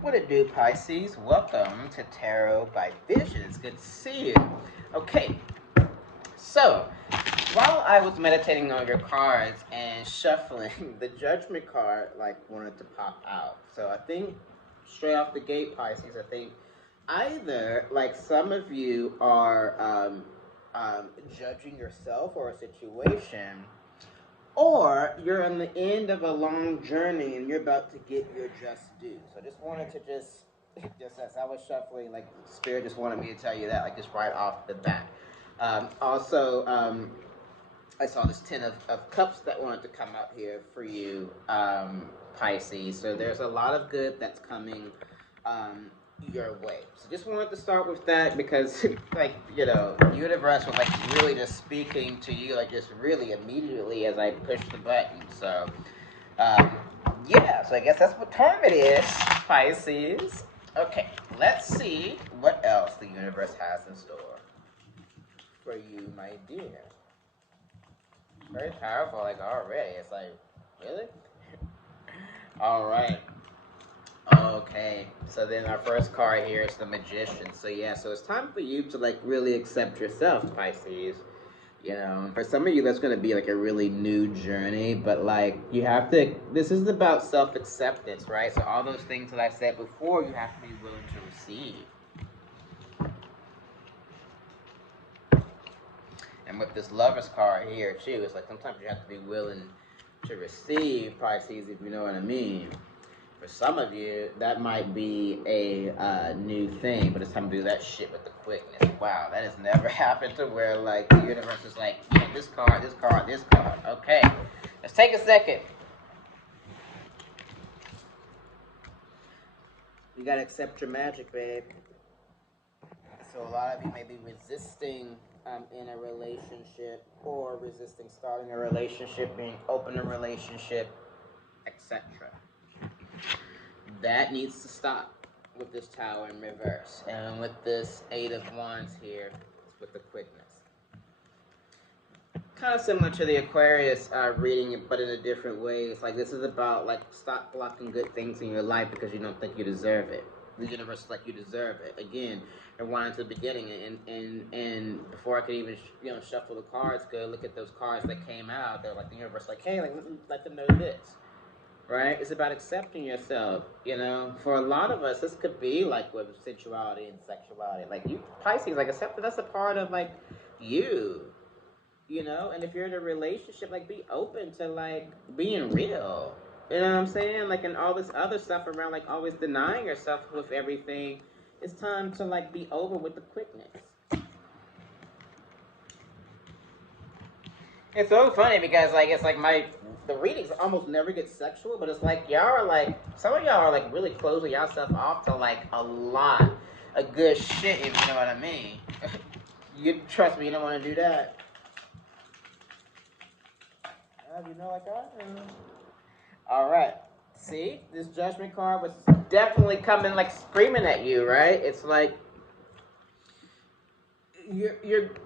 What it do, Pisces? Welcome to Tarot by Vision. It's good to see you. Okay, so while I was meditating on your cards and shuffling, the Judgment card wanted to pop out. So I think straight off the gate, Pisces, I think either some of you are judging yourself or a situation, or you're on the end of a long journey and you're about to get your just due. So I just wanted to just as I was shuffling, Spirit just wanted me to tell you that, just right off the bat. Also, I saw this 10 of Cups that wanted to come out here for you, Pisces. So there's a lot of good that's coming your way. So just wanted to start with that because, universe was really just speaking to you, just really immediately as I pushed the button. So, yeah, so I guess that's what time it is, Pisces. Okay, let's see what else the universe has in store for you, my dear. Very powerful, already. It's really? All right. Okay. So then our first card here is the Magician. So yeah, so it's time for you to really accept yourself, Pisces. For some of you, that's going to be a really new journey, but you have to, this is about self-acceptance, right? So all those things that I said before, you have to be willing to receive. And with this Lover's card here too, it's sometimes you have to be willing to receive, Pisces, if you know what I mean. For some of you, that might be a new thing, but it's time to do that shit with the quickness. Wow, that has never happened to where the universe is this card, this card, this card. Okay, let's take a second. You gotta accept your magic, babe. So a lot of you may be resisting in a relationship, or resisting starting a relationship, being open to a relationship, etc. That needs to stop with this Tower in reverse. And with this Eight of Wands here, it's with the quickness. Kind of similar to the Aquarius reading, but in a different way. It's this is about stop blocking good things in your life because you don't think you deserve it. The universe is you deserve it. Again, rewind to the beginning, and before I could even shuffle the cards, go look at those cards that came out. They're the universe hey, let them know this. Right? It's about accepting yourself. For a lot of us, this could be with sensuality and sexuality. You, Pisces, accept that's a part of you. And if you're in a relationship, be open to being real. You know what I'm saying? And all this other stuff around always denying yourself with everything. It's time to be over with the quickness. It's so funny because it's the readings almost never get sexual, but it's y'all are some of y'all are really closing yourself off to a lot of good shit, if you know what I mean. You trust me, you don't want to do that. You know I do. All right. See, this Judgment card was definitely coming screaming at you, right? It's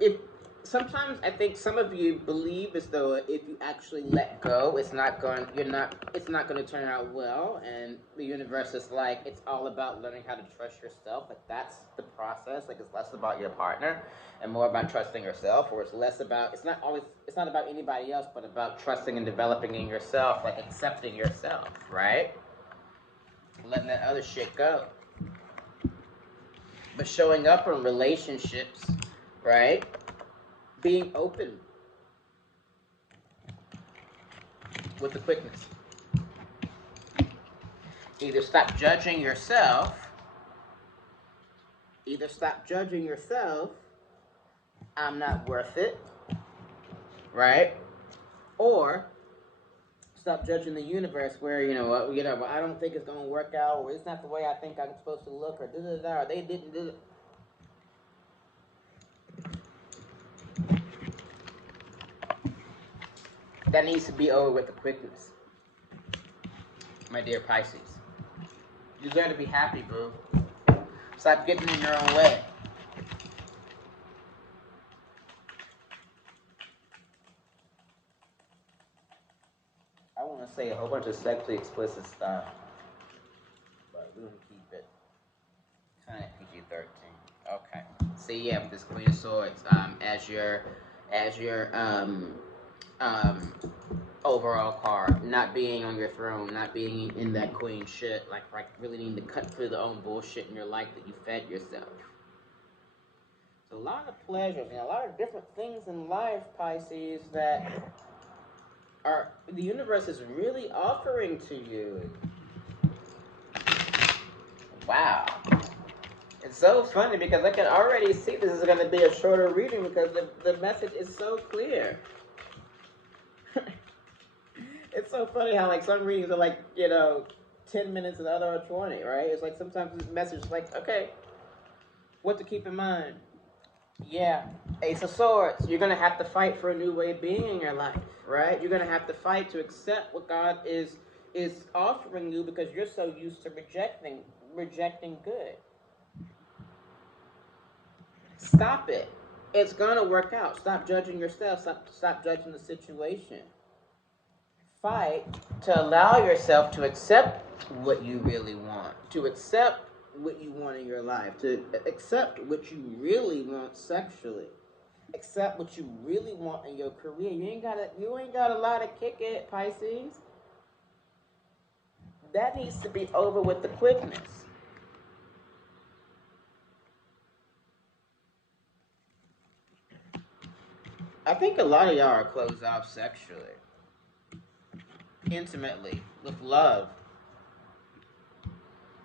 if sometimes I think some of you believe as though if you actually let go, it's not going to turn out well, and the universe is it's all about learning how to trust yourself. That's the process. It's less about your partner and more about trusting yourself, or it's not about anybody else, but about trusting and developing in yourself, accepting yourself, right? Letting that other shit go. But showing up in relationships, right? Being open with the quickness. Either stop judging yourself, I'm not worth it, right? Or stop judging the universe where, I don't think it's going to work out, or it's not the way I think I'm supposed to look, or or they didn't do it. That needs to be over with the quickness. My dear Pisces. You deserve to be happy, boo. Stop getting in your own way. I want to say a whole bunch of sexually explicit stuff, but we're gonna keep it kind of PG-13. Okay. So yeah, with this Queen of Swords, as your overall card, not being on your throne, not being in that queen shit, like really needing to cut through the own bullshit in your life that you fed yourself. So a lot of pleasures and a lot of different things in life, Pisces, that the universe is really offering to you. Wow. It's so funny because I can already see this is going to be a shorter reading because the message is so clear. It's so funny how like some readings are like, 10 minutes and the other are 20, right? It's like sometimes this message is like, okay, what to keep in mind. Yeah, Ace of Swords, you're going to have to fight for a new way of being in your life, right? You're going to have to fight to accept what God is offering you because you're so used to rejecting good. Stop it. It's going to work out. Stop judging yourself. Stop judging the situation. Fight to allow yourself to accept what you really want, to accept what you want in your life, to accept what you really want sexually, accept what you really want in your career. You ain't got a lot to kick it, Pisces. That needs to be over with the quickness. I think a lot of y'all are closed off sexually, intimately, with love.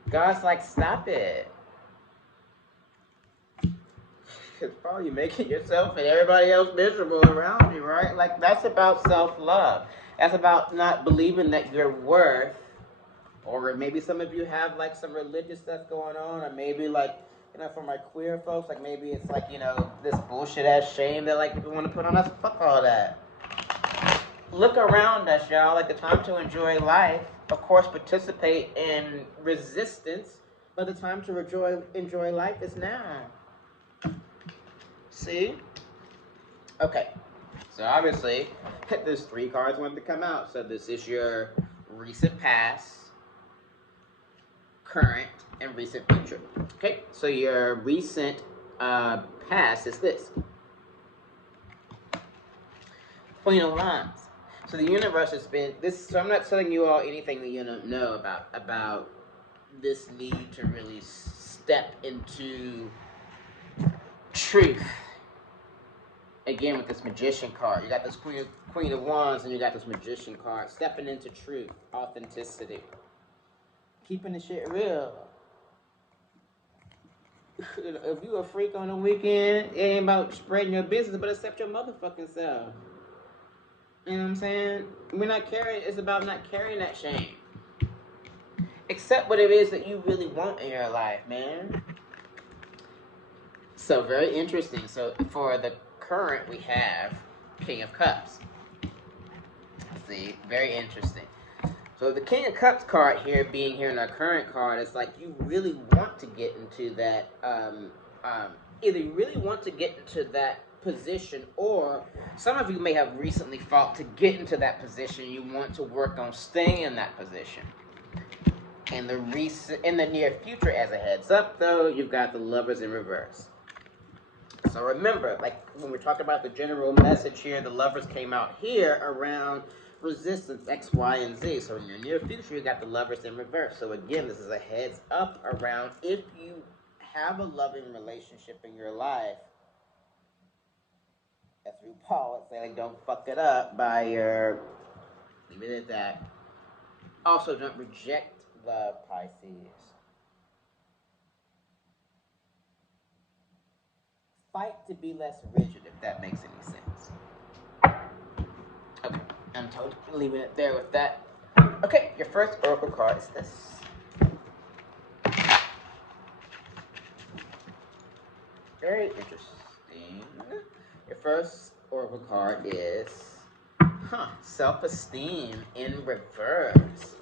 God's like, stop it. It's probably making yourself and everybody else miserable around you, right? Like, that's about self-love. That's about not believing that you're worth, or maybe some of you have, like, some religious stuff going on, or maybe, like, for my queer folks, like, maybe it's, like, this bullshit-ass shame that, like, people want to put on us. Fuck all that. Look around us, y'all. Like, the time to enjoy life, of course, participate in resistance, but the time to enjoy life is now. See? Okay. So obviously, there's 3 cards wanted to come out. So this is your recent past, current, and recent future. Okay? So your recent past is this. Queen of Wands. So the universe has been this. So I'm not telling you all anything that you don't know about this need to really step into truth. Again, with this Magician card, you got this Queen of Wands, and you got this Magician card. Stepping into truth, authenticity, keeping the shit real. If you a freak on the weekend, it ain't about spreading your business, but accept your motherfucking self. You know what I'm saying? It's about not carrying that shame. Accept what it is that you really want in your life, man. So, very interesting. So, for the current, we have King of Cups. See, very interesting. So, the King of Cups card here, being here in our current card, is like you really want to get into that, either you really want to get into that position, or some of you may have recently fought to get into that position. You want to work on staying in that position. In the near future, as a heads up, though, you've got the Lovers in reverse. So remember, like when we're talking about the general message here, the Lovers came out here around resistance, X, Y, and Z. So in your near future, you got the Lovers in reverse. So again, this is a heads up around if you have a loving relationship in your life, as RuPaul would say, like, don't fuck it up by leave it at that. Also, don't reject love, Pisces. Fight to be less rigid, if that makes any sense. Okay, I'm totally leaving it there with that. Okay, your first oracle card is this. Very interesting. Your first oracle card is self-esteem in reverse.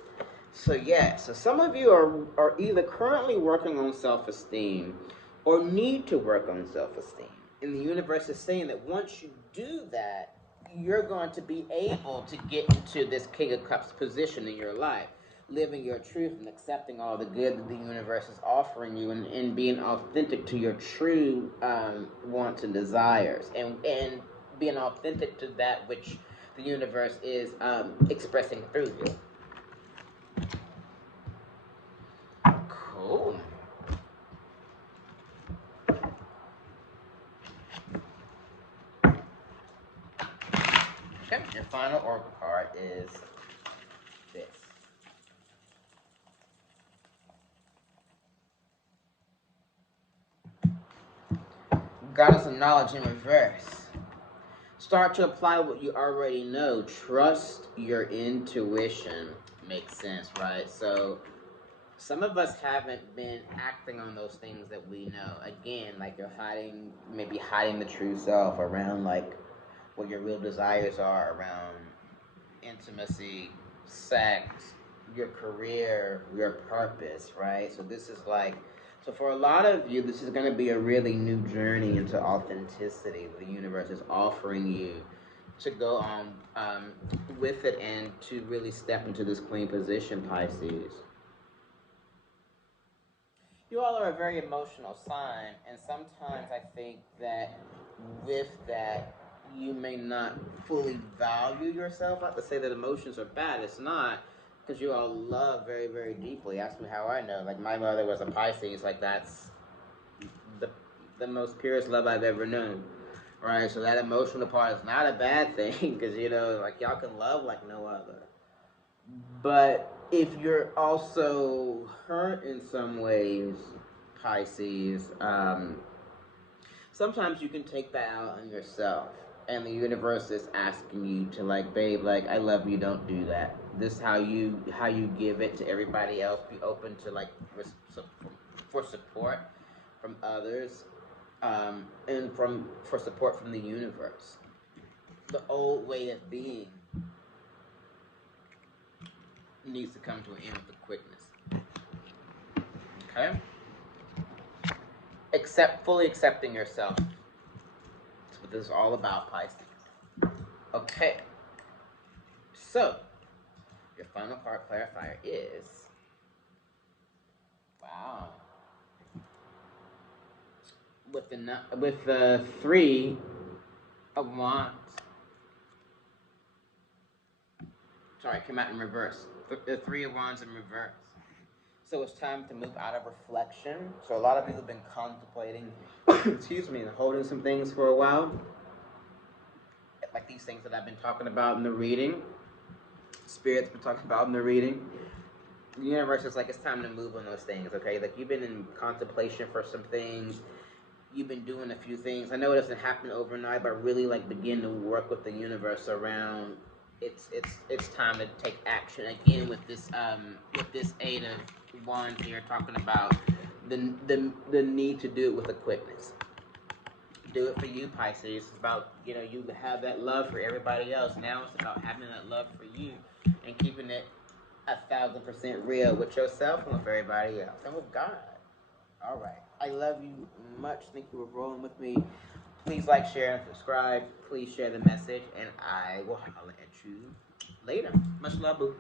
So yeah, so some of you are either currently working on self-esteem or need to work on self-esteem. And the universe is saying that once you do that, you're going to be able to get into this King of Cups position in your life. living your truth and accepting all the good that the universe is offering you, and being authentic to your true wants and desires, and being authentic to that which the universe is expressing through you. Cool. Okay, your final oracle card is this. Goddess of Knowledge in reverse. Start to apply what you already know. Trust your intuition. Makes sense, right? So some of us haven't been acting on those things that we know. Again, like you're hiding, maybe hiding the true self around like what your real desires are around intimacy, sex, your career, your purpose, right? So this is like, so for a lot of you, this is going to be a really new journey into authenticity. The universe is offering you to go on with it and to really step into this queen position, Pisces. You all are a very emotional sign, and sometimes I think that with that, you may not fully value yourself. Not to say that emotions are bad, it's not, because you all love very, very deeply. Ask me how I know. Like, my mother was a Pisces, like, that's the most purest love I've ever known, right? So that emotional part is not a bad thing, because, you know, like, y'all can love like no other. But if you're also hurt in some ways, Pisces, sometimes you can take that out on yourself, and the universe is asking you to, like, babe, like, I love you, don't do that. This is how you give it to everybody else. Be open to, like, for support from others, and for support from the universe. The old way of being needs to come to an end with quickness. Okay? Fully accepting yourself. That's what this is all about, Pisces. Okay. So, your final card clarifier is, wow, with the 3 of Wands. Sorry, it came out in reverse. The 3 of Wands in reverse. So it's time to move out of reflection. So a lot of people have been contemplating, excuse me, and holding some things for a while. Like these things that I've been talking about in the reading. Spirit's been talking about in the reading. The universe is like, it's time to move on those things, okay? Like, you've been in contemplation for some things. You've been doing a few things. I know it doesn't happen overnight, but really, like, begin to work with the universe around it's time to take action again with this 8 of Wands here, talking about the need to do it with a quickness. Do it for you, Pisces. It's about, you know, you have that love for everybody else. Now it's about having that love for you and keeping it 1,000% real with yourself and with everybody else and with God. All right. I love you much. Thank you for rolling with me. Please like, share, and subscribe. Please share the message, and I will holler at you later. Much love, boo.